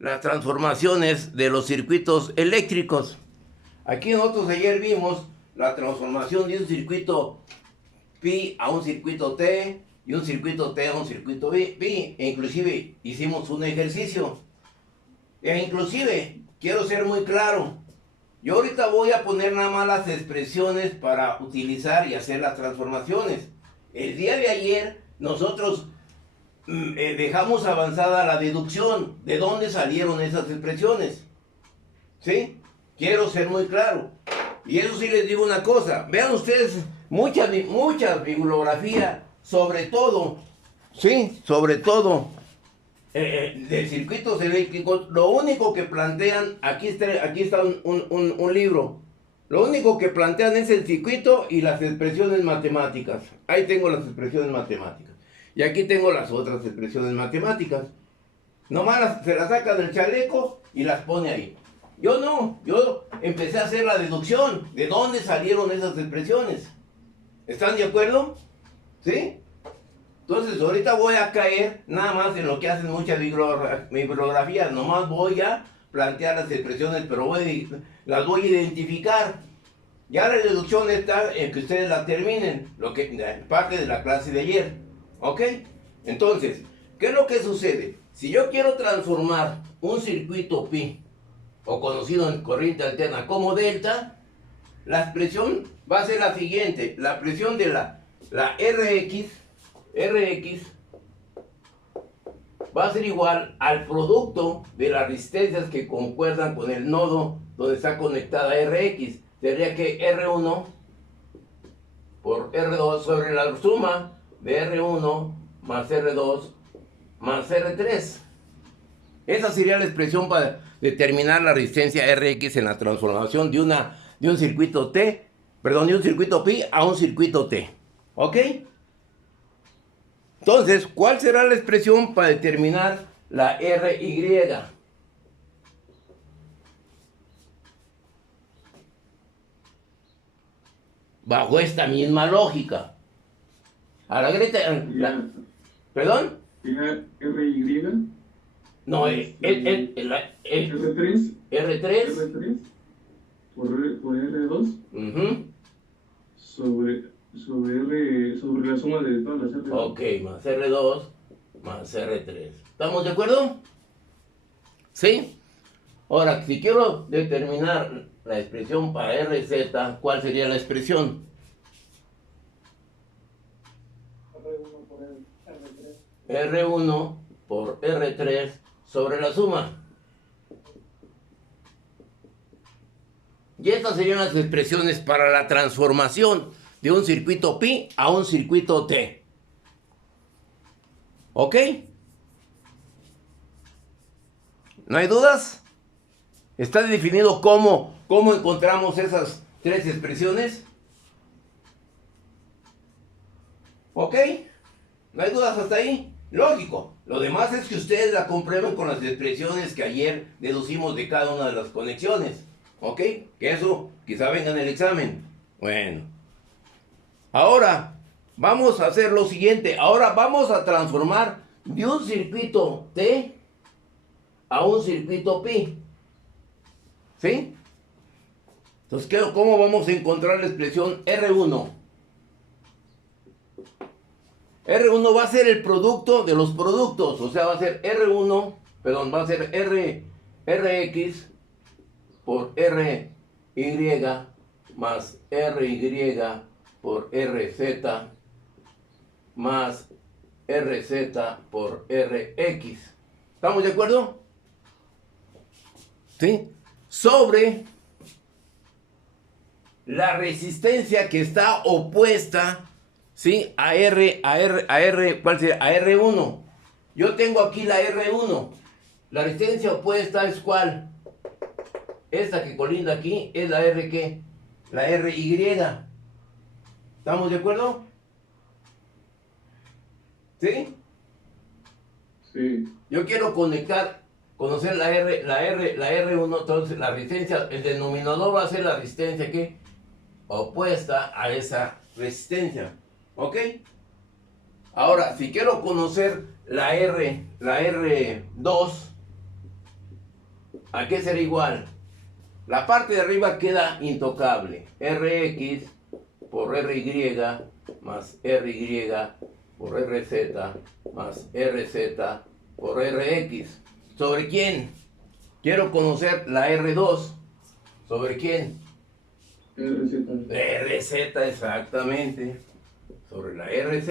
las transformaciones de los circuitos eléctricos. Aquí nosotros ayer vimos la transformación de un circuito pi a un circuito T y un circuito T a un circuito pi, e inclusive hicimos un ejercicio. E inclusive, quiero ser muy claro, yo ahorita voy a poner nada más las expresiones para utilizar y hacer las transformaciones. El día de ayer nosotros dejamos avanzada la deducción de dónde salieron esas expresiones. ¿Sí? Quiero ser muy claro. Y eso sí les digo una cosa. Vean ustedes mucha bibliografía, sobre todo, ¿sí? Sobre todo de circuitos eléctricos. Lo único que plantean, aquí está un libro. Lo único que plantean es el circuito y las expresiones matemáticas. Ahí tengo las expresiones matemáticas. Y aquí tengo las otras expresiones matemáticas. Nomás se las saca del chaleco y las pone ahí. Yo no, yo empecé a hacer la deducción de dónde salieron esas expresiones. ¿Están de acuerdo? ¿Sí? Entonces ahorita voy a caer nada más en lo que hacen muchas bibliografías. Nomás voy a plantear las expresiones, pero las voy a identificar. Ya la deducción está en que ustedes la terminen, parte de la clase de ayer. ¿Ok? Entonces, ¿qué es lo que sucede? Si yo quiero transformar un circuito pi, o conocido en corriente alterna como delta, la expresión va a ser la siguiente. La expresión de la Rx va a ser igual al producto de las resistencias que concuerdan con el nodo donde está conectada Rx. Sería que R1 por R2 sobre la suma de R1 más R2 más R3. Esa sería la expresión para determinar la resistencia Rx en la transformación de un circuito T, perdón, de un circuito pi a un circuito T. ¿Ok? Entonces, ¿cuál será la expresión para determinar la Ry? Bajo esta misma lógica. A la Greta, ¿perdón? Ry. No, R3. R3 por R2 sobre la suma de todas las R2. Ok, más R2 más R3. ¿Estamos de acuerdo? ¿Sí? Ahora, si quiero determinar la expresión para RZ, ¿cuál sería la expresión? R1 por R3 sobre la suma. Y estas serían las expresiones para la transformación de un circuito pi a un circuito T. ¿Ok? ¿No hay dudas? ¿Está definido cómo encontramos esas tres expresiones? ¿Ok? ¿No hay dudas hasta ahí? Lógico. Lo demás es que ustedes la comprueben con las expresiones que ayer deducimos de cada una de las conexiones. ¿Ok? Que eso quizá venga en el examen. Bueno. Ahora vamos a hacer lo siguiente. Ahora vamos a transformar de un circuito T a un circuito pi. ¿Sí? Entonces, ¿cómo vamos a encontrar la expresión R1? R1 va a ser el producto de los productos, o sea, va a ser R1, perdón, va a ser Rx por Ry más Ry por Rz más Rz por Rx. ¿Estamos de acuerdo? ¿Sí? Sobre la resistencia que está opuesta, ¿sí? A ¿cuál sería? A R1. Yo tengo aquí la R1. La resistencia opuesta es ¿cuál? Esta que colinda aquí es la R, ¿qué? La Ry. ¿Estamos de acuerdo? ¿Sí? Sí. Yo quiero conocer la R1, entonces la resistencia, el denominador va a ser la resistencia que opuesta a esa resistencia. ¿Ok? Ahora, si quiero conocer la R2, ¿A qué será igual? La parte de arriba queda intocable. Rx por Ry más Ry por Rz más Rz por Rx. ¿Sobre quién? Quiero conocer la R2. ¿Sobre quién? RZ, exactamente. Sobre la RZ.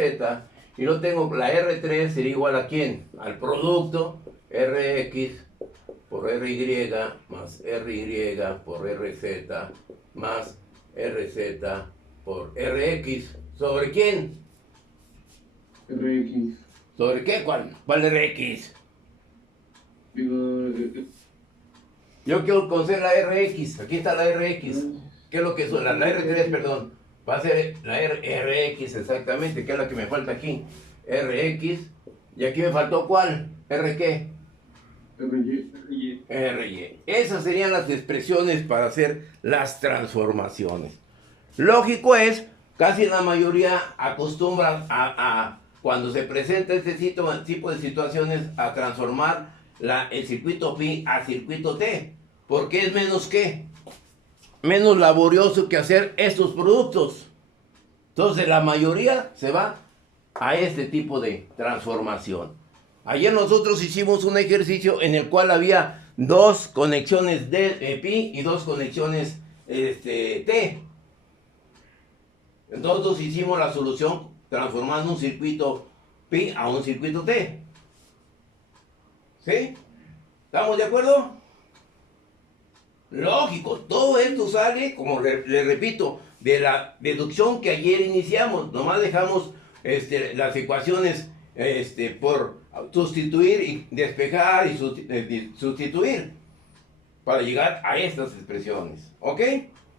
Y no tengo la R3, sería igual a quién? Al producto Rx por Ry más Ry por Rz más Rz por Rx. ¿Sobre quién? RX. ¿Sobre qué? ¿Cuál Rx? Yo quiero conocer la Rx. Aquí está la Rx. ¿Qué es lo que es? La R3, perdón. Va a ser la Rx exactamente, que es la que me falta aquí. Rx. Y aquí me faltó ¿cuál? ¿R qué? Ry. Esas serían las expresiones para hacer las transformaciones. Lógico es, casi la mayoría acostumbra a cuando se presenta este tipo de situaciones, a transformar el circuito pi a circuito T. Porque es menos ¿qué? Menos laborioso que hacer estos productos. Entonces la mayoría se va a este tipo de transformación. Ayer nosotros hicimos un ejercicio en el cual había dos conexiones de pi y dos conexiones T. Entonces hicimos la solución transformando un circuito pi a un circuito T. ¿Sí? ¿Estamos de acuerdo? Lógico, todo esto sale, como le repito, de la deducción que ayer iniciamos. Nomás dejamos las ecuaciones por sustituir y despejar y sustituir para llegar a estas expresiones. ¿Ok?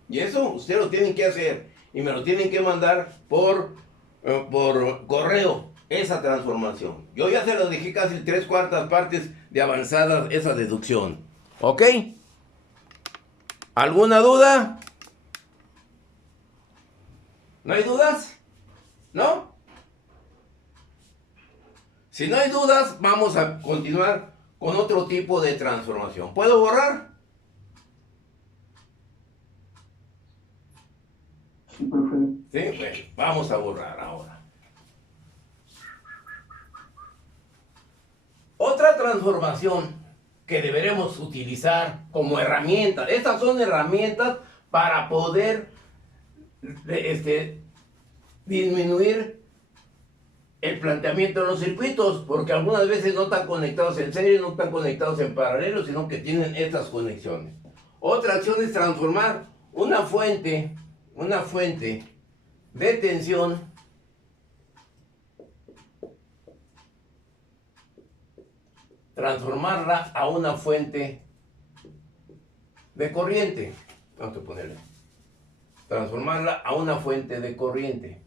Y eso ustedes lo tienen que hacer y me lo tienen que mandar por correo, esa transformación. Yo ya se lo dejé casi 3/4 partes de avanzada esa deducción. ¿Ok? ¿Alguna duda? ¿No hay dudas? ¿No? Si no hay dudas, vamos a continuar con otro tipo de transformación. ¿Puedo borrar? Sí, profe. Sí, bueno, vamos a borrar ahora. Otra transformación que deberemos utilizar como herramientas. Estas son herramientas para poder disminuir el planteamiento de los circuitos, porque algunas veces no están conectados en serie, no están conectados en paralelo, sino que tienen estas conexiones. Otra acción es transformar una fuente de tensión transformarla a una fuente de corriente. Vamos a ponerle. Transformarla a una fuente de corriente.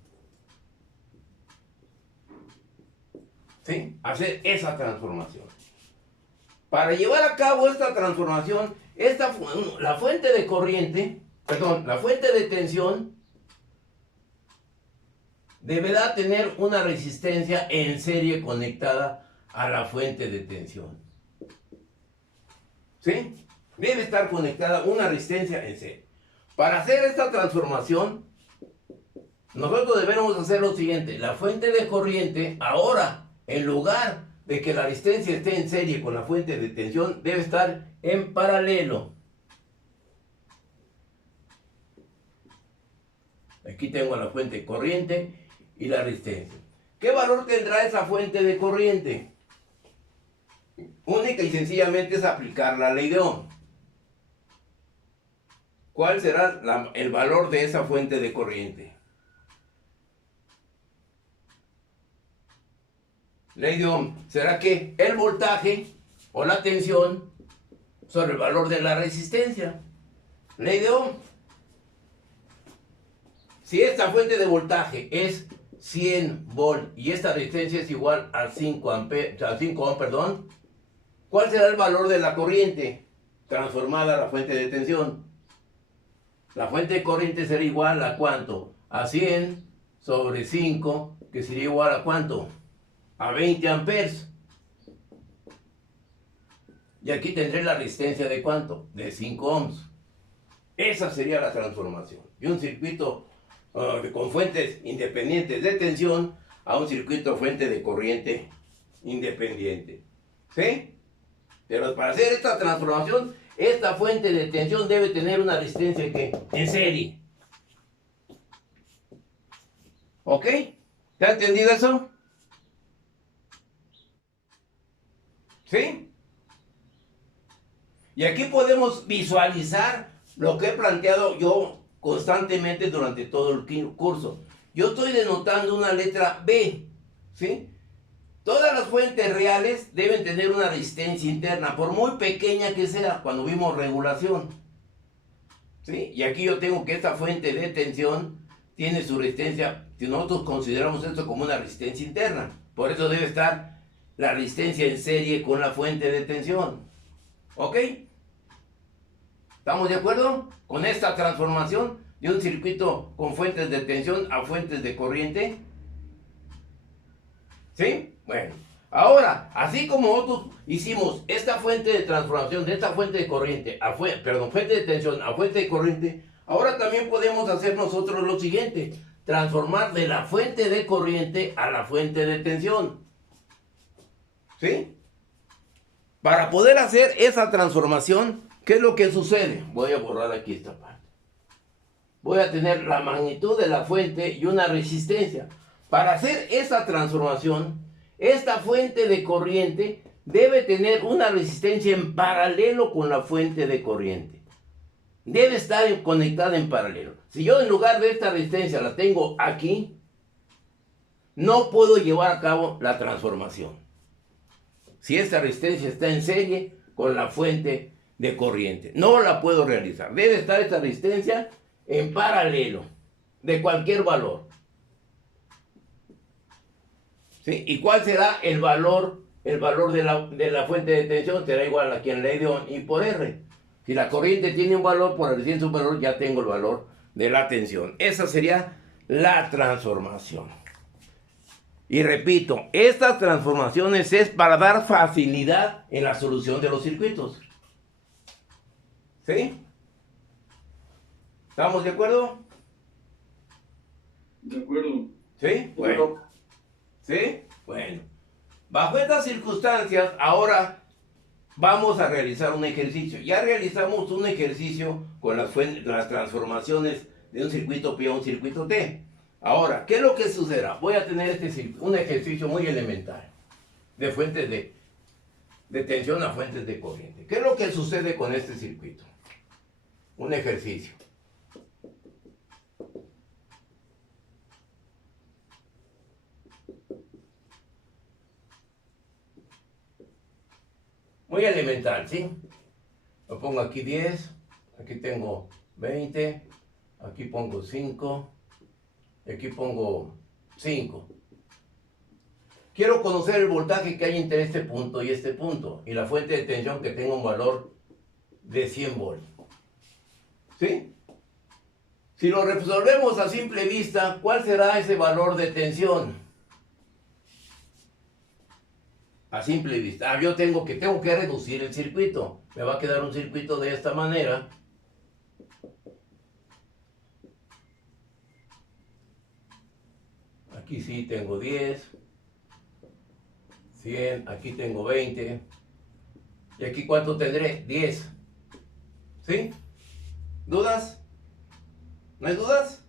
¿Sí? Hacer esa transformación. Para llevar a cabo esta transformación, la fuente de corriente, perdón, la fuente de tensión deberá tener una resistencia en serie conectada a la fuente de tensión. ¿Sí? Debe estar conectada una resistencia en serie. Para hacer esta transformación, nosotros debemos hacer lo siguiente. La fuente de corriente, ahora, en lugar de que la resistencia esté en serie con la fuente de tensión, debe estar en paralelo. Aquí tengo la fuente de corriente y la resistencia. ¿Qué valor tendrá esa fuente de corriente? Única y sencillamente es aplicar la ley de Ohm. ¿Cuál será el valor de esa fuente de corriente? Ley de Ohm. ¿Será que el voltaje o la tensión sobre el valor de la resistencia? Ley de Ohm. Si esta fuente de voltaje es 100 volt y esta resistencia es igual a 5 ohm, perdón, ¿cuál será el valor de la corriente transformada a la fuente de tensión? La fuente de corriente será igual a ¿cuánto? A 100 sobre 5, que sería igual a ¿cuánto? A 20 amperes. Y aquí tendré la resistencia de ¿cuánto? De 5 ohms. Esa sería la transformación. Y un circuito con fuentes independientes de tensión a un circuito fuente de corriente independiente. ¿Sí? Pero para hacer esta transformación, esta fuente de tensión debe tener una resistencia que en serie. ¿Ok? ¿Te ha entendido eso? ¿Sí? Y aquí podemos visualizar lo que he planteado yo constantemente durante todo el curso. Yo estoy denotando una letra B, ¿sí? Todas las fuentes reales deben tener una resistencia interna, por muy pequeña que sea, cuando vimos regulación. ¿Sí? Y aquí yo tengo que esta fuente de tensión tiene su resistencia, si nosotros consideramos esto como una resistencia interna. Por eso debe estar la resistencia en serie con la fuente de tensión. ¿Ok? ¿Estamos de acuerdo con esta transformación de un circuito con fuentes de tensión a fuentes de corriente? ¿Sí? Bueno, ahora, así como nosotros hicimos esta fuente de transformación de esta fuente de corriente a fuente de tensión a fuente de corriente, ahora también podemos hacer nosotros lo siguiente: transformar de la fuente de corriente a la fuente de tensión. ¿Sí? Para poder hacer esa transformación, ¿qué es lo que sucede? Voy a borrar aquí esta parte. Voy a tener la magnitud de la fuente y una resistencia. Para hacer esa transformación, esta fuente de corriente debe tener una resistencia en paralelo con la fuente de corriente. Debe estar conectada en paralelo. Si yo en lugar de esta resistencia la tengo aquí, no puedo llevar a cabo la transformación. Si esta resistencia está en serie con la fuente de corriente, no la puedo realizar. Debe estar esta resistencia en paralelo, de cualquier valor. ¿Sí? ¿Y cuál será el valor? El valor de la fuente de tensión será igual aquí en ley de Ohm y por R. Si la corriente tiene un valor, por el tiene un valor, ya tengo el valor de la tensión. Esa sería la transformación. Y repito, estas transformaciones es para dar facilidad en la solución de los circuitos. ¿Sí? ¿Estamos de acuerdo? De acuerdo. ¿Sí? Bueno. ¿Sí? Bueno. Bajo estas circunstancias, ahora vamos a realizar un ejercicio. Ya realizamos un ejercicio con las transformaciones de un circuito P a un circuito T. Ahora, ¿qué es lo que sucederá? Voy a tener un ejercicio muy elemental de fuentes de tensión a fuentes de corriente. ¿Qué es lo que sucede con este circuito? Un ejercicio. Muy elemental, ¿sí? Lo pongo aquí 10, aquí tengo 20, aquí pongo 5, y aquí pongo 5. Quiero conocer el voltaje que hay entre este punto y este punto, y la fuente de tensión que tenga un valor de 100 volts. ¿Sí? Si lo resolvemos a simple vista, ¿cuál será ese valor de tensión? A simple vista. Yo tengo que reducir el circuito. Me va a quedar un circuito de esta manera. Aquí sí tengo 10, 100, aquí tengo 20. ¿Y aquí cuánto tendré? 10. ¿Sí? ¿Dudas? ¿No hay dudas?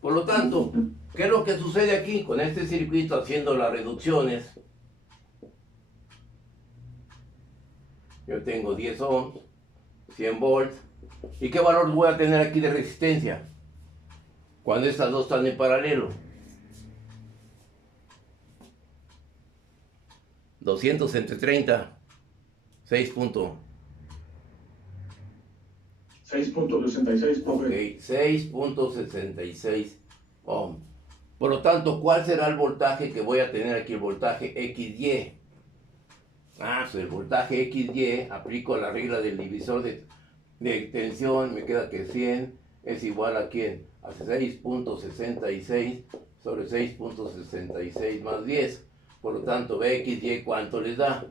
Por lo tanto, ¿qué es lo que sucede aquí con este circuito haciendo las reducciones? Yo tengo 10 ohms, 100 volts. ¿Y qué valor voy a tener aquí de resistencia? Cuando estas dos están en paralelo. 200 entre 30, 6.66. Ok, 6.66 ohms. Por lo tanto, ¿cuál será el voltaje que voy a tener aquí? El voltaje XY. Pues el voltaje XY, aplico la regla del divisor de tensión, me queda que 100 es igual a ¿quién? A 6.66 sobre 6.66 más 10. Por lo tanto, BXY, ¿cuánto les da?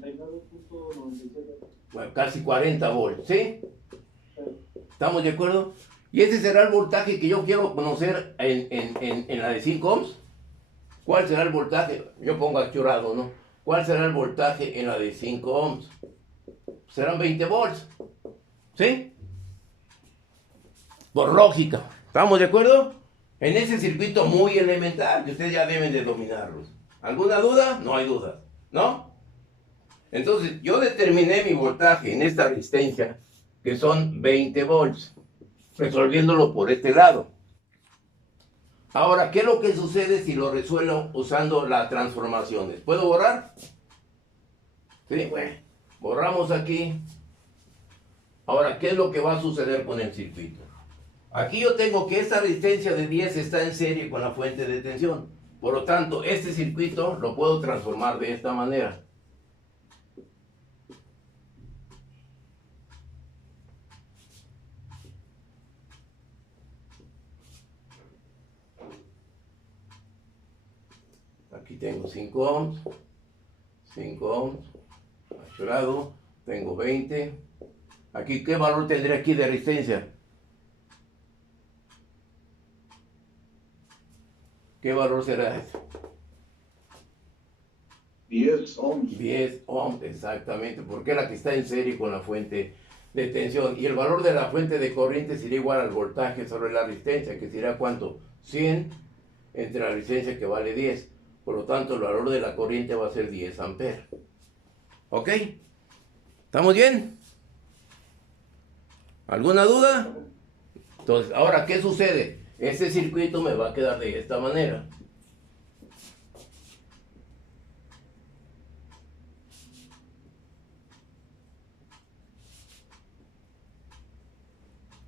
39.97. Bueno, casi 40 volts, ¿sí? ¿Estamos de acuerdo? Y ese será el voltaje que yo quiero conocer en la de 5 ohms. ¿Cuál será el voltaje? Yo pongo acturado, ¿no? ¿Cuál será el voltaje en la de 5 ohms? Serán 20 volts, ¿sí? Por lógica. ¿Estamos de acuerdo? En ese circuito muy elemental que ustedes ya deben de dominarlos. ¿Alguna duda? No hay duda, ¿no? Entonces, yo determiné mi voltaje en esta resistencia, que son 20 volts, resolviéndolo por este lado. Ahora, ¿qué es lo que sucede si lo resuelvo usando las transformaciones? ¿Puedo borrar? Sí, bueno, borramos aquí. Ahora, ¿qué es lo que va a suceder con el circuito? Aquí yo tengo que esta resistencia de 10 está en serie con la fuente de tensión. Por lo tanto, este circuito lo puedo transformar de esta manera. Aquí tengo 5 ohms, 5 ohms, a su lado tengo 20. Aquí, ¿qué valor tendré aquí de resistencia? ¿Qué valor será este? 10 ohms. 10 ohms, exactamente, porque es la que está en serie con la fuente de tensión. Y el valor de la fuente de corriente sería igual al voltaje sobre la resistencia, que sería ¿cuánto? 100 entre la resistencia que vale 10. Por lo tanto, el valor de la corriente va a ser 10 amperes. ¿Ok? ¿Estamos bien? ¿Alguna duda? Entonces, ahora, ¿qué sucede? Este circuito me va a quedar de esta manera.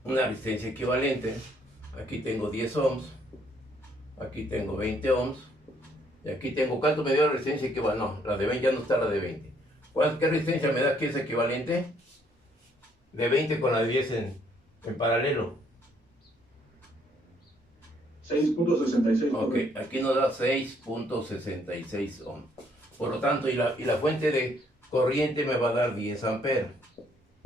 Una resistencia equivalente. Aquí tengo 10 ohms. Aquí tengo 20 ohms. Y aquí tengo, ¿cuánto me dio la resistencia equivalente? No, la de 20 ya no está la de 20. ¿Qué resistencia me da aquí es equivalente? De 20 con la de 10 en paralelo. 6.66. Ok, aquí nos da 6.66 ohms. Por lo tanto, y la fuente de corriente me va a dar 10 amperes.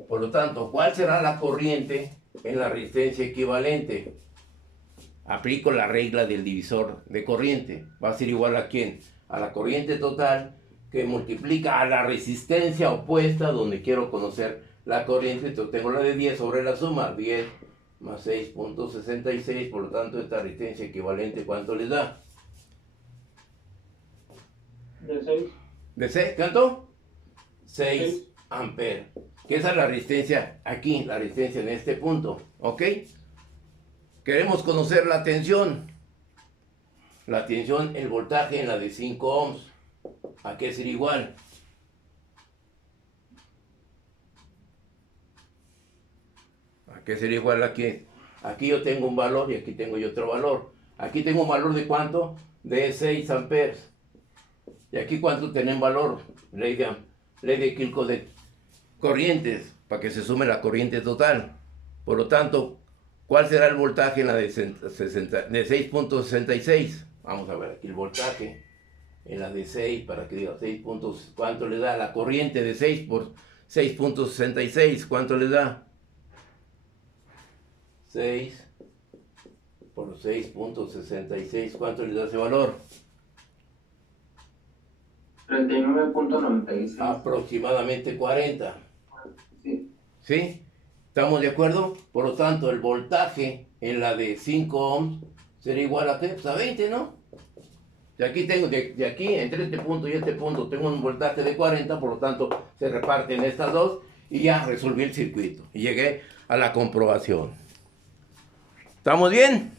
Por lo tanto, ¿cuál será la corriente en la resistencia equivalente? Aplico la regla del divisor de corriente. Va a ser igual a ¿quién? A la corriente total que multiplica a la resistencia opuesta donde quiero conocer la corriente. Entonces tengo la de 10 sobre la suma. 10 más 6.66. Por lo tanto, esta resistencia equivalente, ¿cuánto les da? De 6. ¿De 6? ¿Cuánto? 6 amperes. Que esa es la resistencia aquí, la resistencia en este punto. ¿Ok? Queremos conocer la tensión. La tensión, el voltaje en la de 5 ohms. ¿A qué sería igual? ¿A qué sería igual aquí? Aquí yo tengo un valor y aquí tengo yo otro valor. Aquí tengo un valor de ¿cuánto? De 6 amperes. Y aquí ¿cuánto tienen valor? Ley de Kirchhoff de corrientes, para que se sume la corriente total. Por lo tanto, ¿cuál será el voltaje en la de 6.66? Vamos a ver aquí el voltaje en la de 6, para que diga 6 puntos, ¿cuánto le da la corriente de 6 por 6.66? ¿Cuánto le da? 6 por 6.66, ¿cuánto le da ese valor? 39.96. Aproximadamente 40. Sí. ¿Sí? ¿Estamos de acuerdo? Por lo tanto, el voltaje en la de 5 ohms sería igual a ¿qué? Pues a 20, ¿no? De aquí tengo, de aquí, entre este punto y este punto, tengo un voltaje de 40, por lo tanto, se reparten estas dos y ya resolví el circuito. Y llegué a la comprobación. ¿Estamos bien?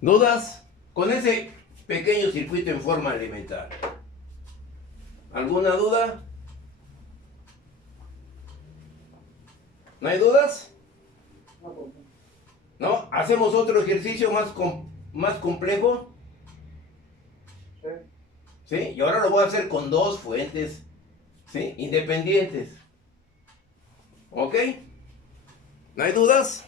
¿Dudas? Con ese pequeño circuito en forma elemental. ¿Alguna duda? ¿No hay dudas? ¿No? ¿Hacemos otro ejercicio más complejo? Sí. ¿Sí? Y ahora lo voy a hacer con dos fuentes, ¿sí? Independientes. ¿Ok? ¿No hay dudas?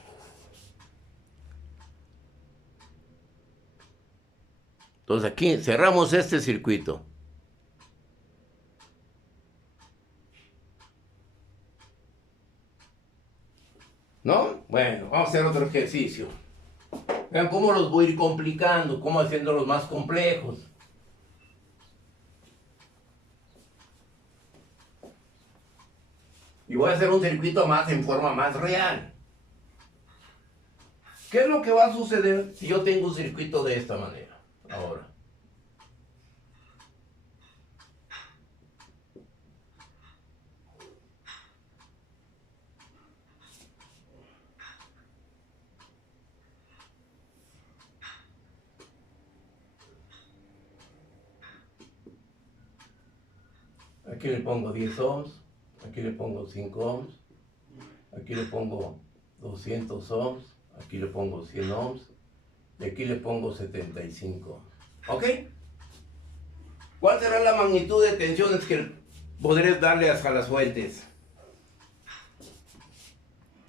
Entonces aquí cerramos este circuito. ¿No? Bueno, vamos a hacer otro ejercicio. Vean cómo los voy a ir complicando, cómo haciéndolos más complejos. Y voy a hacer un circuito más en forma más real. ¿Qué es lo que va a suceder si yo tengo un circuito de esta manera? Ahora. Aquí le pongo 10 ohms, aquí le pongo 5 ohms, aquí le pongo 200 ohms, aquí le pongo 100 ohms y aquí le pongo 75 ohms. ¿Ok? ¿Cuál será la magnitud de tensiones que podré darle hasta las fuentes?